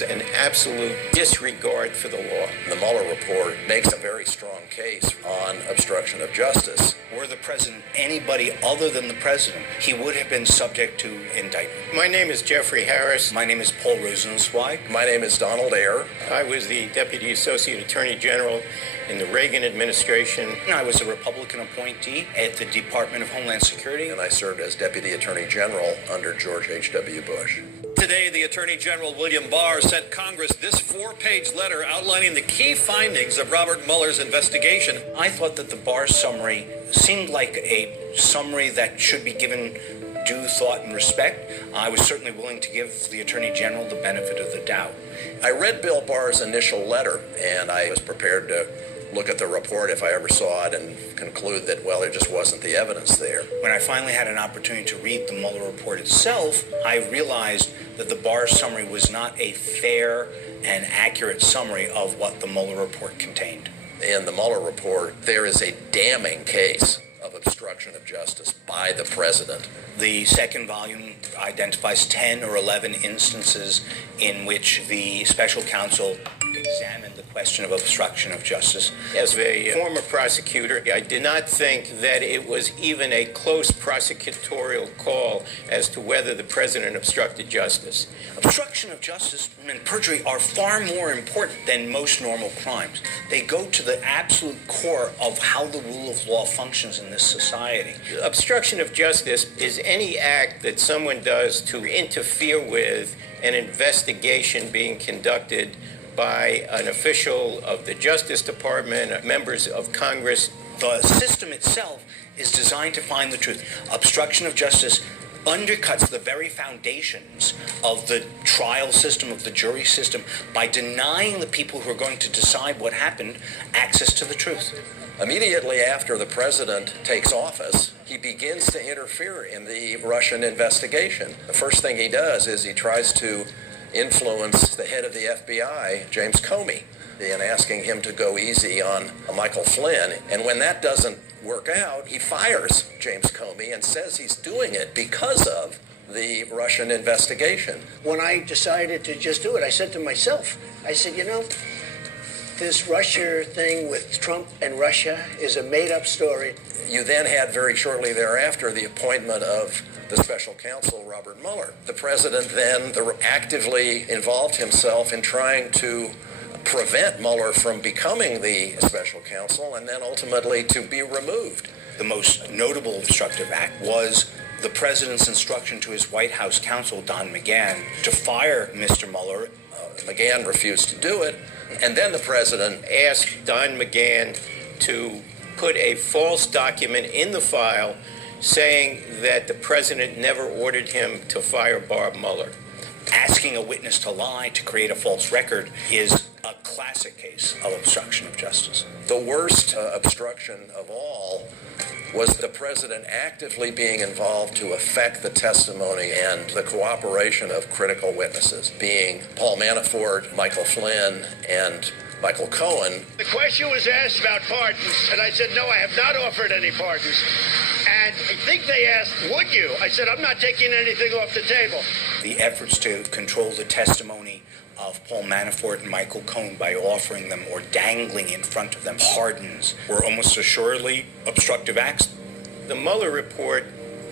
has an absolute disregard for the law. The Mueller report makes a very strong case on obstruction of justice. Were the president anybody other than the president, he would have been subject to indictment. My name is Jeffrey Harris. My name is Paul Rosenzweig. My name is Donald Ayer. I was the Deputy Associate Attorney General in the Reagan administration. I was a Republican appointee at the Department of Homeland Security. And I served as Deputy Attorney General under George H.W. Bush. Today, the Attorney General William Barr sent Congress this 4-page letter outlining the key findings of Robert Mueller's investigation. I thought that the Barr summary seemed like a summary that should be given due thought and respect. I was certainly willing to give the Attorney General the benefit of the doubt. I read Bill Barr's initial letter, and I was prepared to look at the report if I ever saw it and conclude that, well, there just wasn't the evidence there. When I finally had an opportunity to read the Mueller report itself, I realized that the Barr summary was not a fair and accurate summary of what the Mueller report contained. In the Mueller report, there is a damning case of obstruction of justice by the president. The second volume identifies 10 or 11 instances in which the special counsel examined the question of obstruction of justice. As a former prosecutor, I did not think that it was even a close prosecutorial call as to whether the president obstructed justice. Obstruction of justice and perjury are far more important than most normal crimes. They go to the absolute core of how the rule of law functions in this society. Obstruction of justice is any act that someone does to interfere with an investigation being conducted by an official of the Justice Department, members of Congress. The system itself is designed to find the truth. Obstruction of justice undercuts the very foundations of the trial system, of the jury system, by denying the people who are going to decide what happened access to the truth. Immediately after the president takes office, he begins to interfere in the Russian investigation. The first thing he does is he tries to influence the head of the FBI, James Comey, in asking him to go easy on Michael Flynn. And when that doesn't work out, he fires James Comey and says he's doing it because of the Russian investigation. When I decided to just do it, I said to myself, I said, you know, this Russia thing with Trump and Russia is a made-up story. You then had very shortly thereafter the appointment of the special counsel, Robert Mueller. The president then actively involved himself in trying to prevent Mueller from becoming the special counsel and then ultimately to be removed. The most notable obstructive act was the president's instruction to his White House counsel, Don McGahn, to fire Mr. Mueller. McGahn refused to do it, and then the president asked Don McGahn to put a false document in the file saying that the president never ordered him to fire Bob Mueller. Asking a witness to lie to create a false record is a classic case of obstruction of justice. The worst obstruction of all was the president actively being involved to affect the testimony and the cooperation of critical witnesses, being Paul Manafort, Michael Flynn, and Michael Cohen. The question was asked about pardons, and I said, no, I have not offered any pardons. And I think they asked, would you? I said, I'm not taking anything off the table. The efforts to control the testimony of Paul Manafort and Michael Cohen by offering them or dangling in front of them pardons were almost assuredly obstructive acts. The Mueller report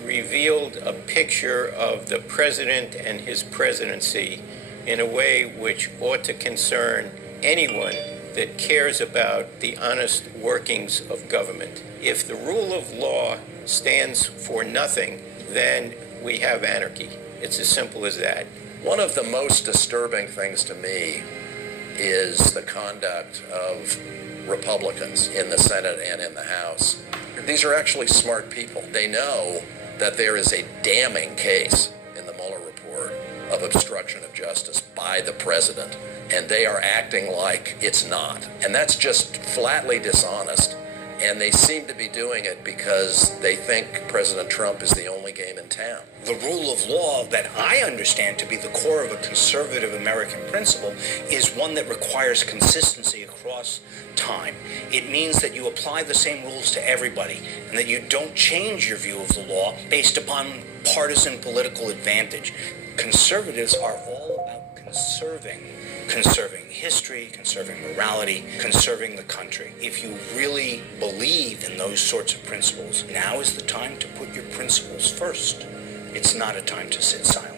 revealed a picture of the president and his presidency in a way which ought to concern anyone that cares about the honest workings of government. If the rule of law stands for nothing, then we have anarchy. It's as simple as that. One of the most disturbing things to me is the conduct of Republicans in the Senate and in the House. These are actually smart people. They know that there is a damning case in the Mueller report of obstruction of justice by the president, and they are acting like it's not. And that's just flatly dishonest. And they seem to be doing it because they think President Trump is the only game in town. The rule of law that I understand to be the core of a conservative American principle is one that requires consistency across time. It means that you apply the same rules to everybody and that you don't change your view of the law based upon partisan political advantage. Conservatives are all about conserving history, conserving morality, conserving the country. If you really believe in those sorts of principles, now is the time to put your principles first. It's not a time to sit silent.